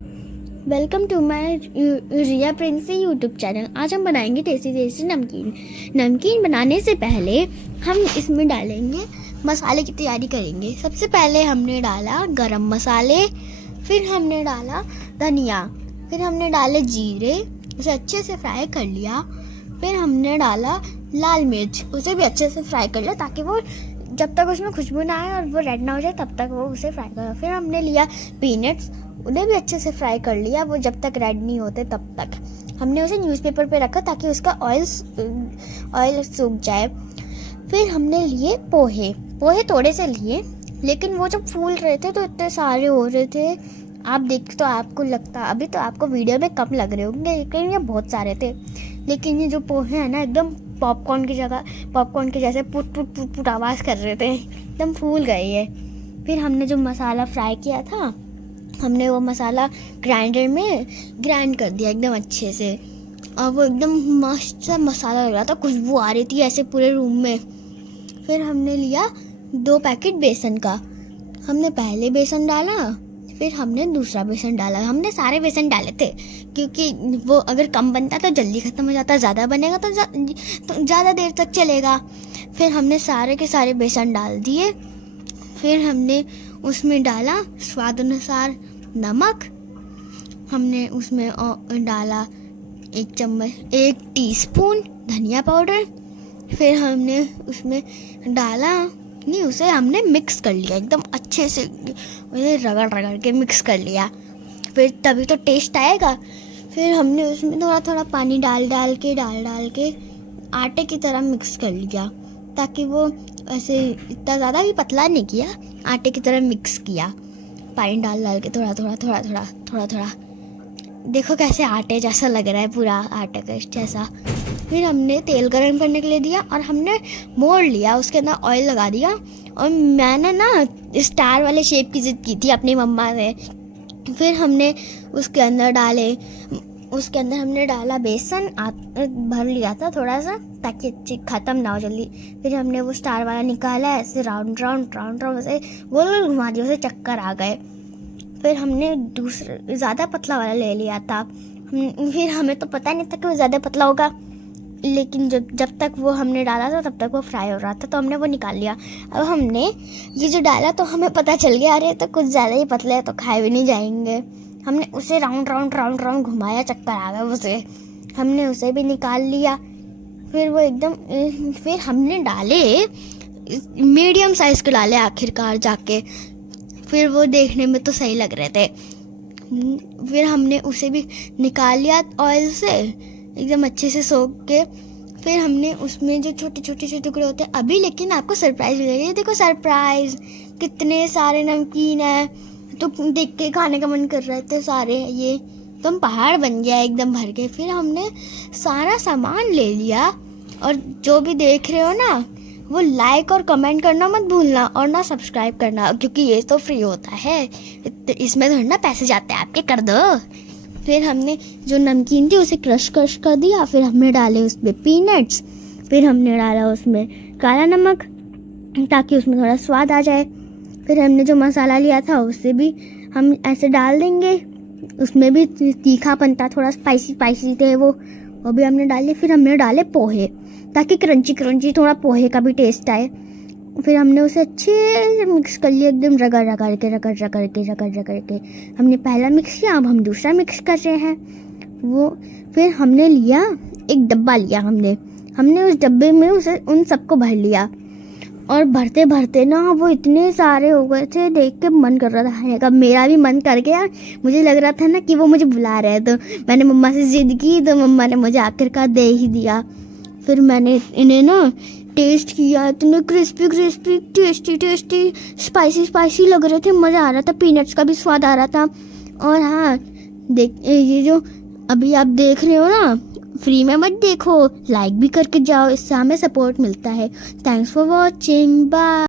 Welcome to my Riya Princy YouTube channel. आज हम बनाएंगे टेस्टी टेस्टी नमकीन। नमकीन बनाने से पहले हम इसमें डालेंगे मसाले की तैयारी करेंगे। सबसे पहले हमने डाला गरम मसाले, फिर हमने डाला धनिया, फिर हमने डाले जीरे, उसे अच्छे से फ्राई कर लिया। फिर हमने डाला लाल मिर्च, उसे भी अच्छे से फ्राई कर लिया ताकि वो जब तक उसमें खुशबू ना आए और वो रेड ना हो जाए तब तक वो उसे फ्राई करा। फिर हमने लिया पीनट्स, उन्हें भी अच्छे से फ्राई कर लिया। वो जब तक रेड नहीं होते तब तक हमने उसे न्यूज़पेपर पे रखा ताकि उसका ऑयल सूख जाए। फिर हमने लिए पोहे थोड़े से लिए, लेकिन वो जब फूल रहे थे तो इतने सारे हो रहे थे। आप देख तो आपको लगता, अभी तो आपको वीडियो में कम लग रहे होंगे, लेकिन ये बहुत सारे थे। लेकिन ये जो पोहे हैं ना, एकदम पॉपकॉर्न के जैसे पुट पुट पुट पुट आवाज़ कर रहे थे, एकदम फूल गए ये। फिर हमने जो मसाला फ्राई किया था, हमने वो मसाला ग्राइंडर में ग्राइंड कर दिया एकदम अच्छे से, और वो एकदम मस्त सा मसाला लग रहा था, खुशबू आ रही थी ऐसे पूरे रूम में। फिर हमने लिया 2 पैकेट बेसन का। हमने पहले बेसन डाला, फिर हमने दूसरा बेसन डाला। हमने सारे बेसन डाले थे क्योंकि वो अगर कम बनता तो जल्दी ख़त्म हो जाता, ज़्यादा बनेगा तो ज़्यादा देर तक चलेगा। फिर हमने सारे के सारे बेसन डाल दिए। फिर हमने उसमें डाला स्वाद अनुसार नमक। हमने उसमें डाला 1 टीस्पून धनिया पाउडर। फिर हमने उसमें डाला नहीं, उसे हमने मिक्स कर लिया एकदम अच्छे से, उसे रगड़ के मिक्स कर लिया। फिर तभी तो टेस्ट आएगा। फिर हमने उसमें थोड़ा थोड़ा पानी डाल के आटे की तरह मिक्स कर लिया, ताकि वो ऐसे इतना ज़्यादा भी पतला नहीं किया, आटे की तरह मिक्स किया। पानी डाल के थोड़ा। देखो कैसे आटे जैसा लग रहा है, पूरा आटे का जैसा। फिर हमने तेल गरम करने के लिए दिया और हमने मोड़ लिया, उसके अंदर ऑयल लगा दिया। और मैंने ना स्टार वाले शेप की जिद की थी अपनी मम्मा से। फिर हमने उसके अंदर हमने डाला बेसन, भर लिया था थोड़ा सा ताकि अच्छी ख़त्म ना हो जल्दी। फिर हमने वो स्टार वाला निकाला, ऐसे राउंड ऐसे गोल घुमा दिया, उसे चक्कर आ गए। फिर हमने दूसरा ज़्यादा पतला वाला ले लिया था। फिर हमें तो पता नहीं था कि वो ज़्यादा पतला होगा, लेकिन जब तक वो हमने डाला था तब तक वो फ्राई हो रहा था, तो हमने वो निकाल लिया। अब हमने ये जो डाला तो हमें पता चल गया, अरे तो कुछ ज़्यादा ही पतले है तो खाए भी नहीं जाएंगे। हमने उसे राउंड घुमाया, चक्कर आ गया उसे, हमने उसे भी निकाल लिया। फिर हमने डाले मीडियम साइज़ के डाले आखिरकार जाके, फिर वो देखने में तो सही लग रहे थे। फिर हमने उसे भी निकाल लिया ऑयल से एकदम अच्छे से सोख के। फिर हमने उसमें जो छोटे टुकड़े होते हैं, अभी लेकिन आपको सरप्राइज मिलेगा। देखो सरप्राइज, कितने सारे नमकीन है, तो देख के खाने का मन कर रहे थे सारे। ये तो पहाड़ बन गया एकदम भर के। फिर हमने सारा सामान ले लिया, और जो भी देख रहे हो ना, वो लाइक और कमेंट करना मत भूलना, और ना सब्सक्राइब करना, क्योंकि ये तो फ्री होता है, इसमें थोड़ा ना पैसे जाते हैं आपके, कर दो। फिर हमने जो नमकीन थी उसे क्रश कर दिया। फिर हमने डाले उसमें पीनट्स, फिर हमने डाला उसमें काला नमक ताकि उसमें थोड़ा स्वाद आ जाए। फिर हमने जो मसाला लिया था उसे भी हम ऐसे डाल देंगे, उसमें भी तीखापन था, थोड़ा स्पाइसी थे वो भी हमने डाले। फिर हमने डाले पोहे ताकि क्रंची थोड़ा पोहे का भी टेस्ट आए। फिर हमने उसे अच्छे से मिक्स कर लिया, एकदम रगड़ के। हमने पहला मिक्स किया, अब हम दूसरा मिक्स कर रहे हैं वो। फिर हमने लिया एक डब्बा लिया, हमने उस डब्बे में उसे उन सबको भर लिया, और भरते ना वो इतने सारे हो गए थे, देख के मन कर रहा था खाने का। मेरा भी मन कर गया, मुझे लग रहा था ना कि वो मुझे बुला रहे हैं, तो मैंने मम्मा से जिद की, तो मम्मा ने मुझे आखिरकार दे ही दिया। फिर मैंने इन्हें ना टेस्ट किया, इतने क्रिस्पी टेस्टी स्पाइसी लग रहे थे, मज़ा आ रहा था, पीनट्स का भी स्वाद आ रहा था। और हाँ, ये जो अभी आप देख रहे हो ना, फ्री में मत देखो, लाइक भी करके जाओ, इससे हमें सपोर्ट मिलता है। Thanks for watching, bye.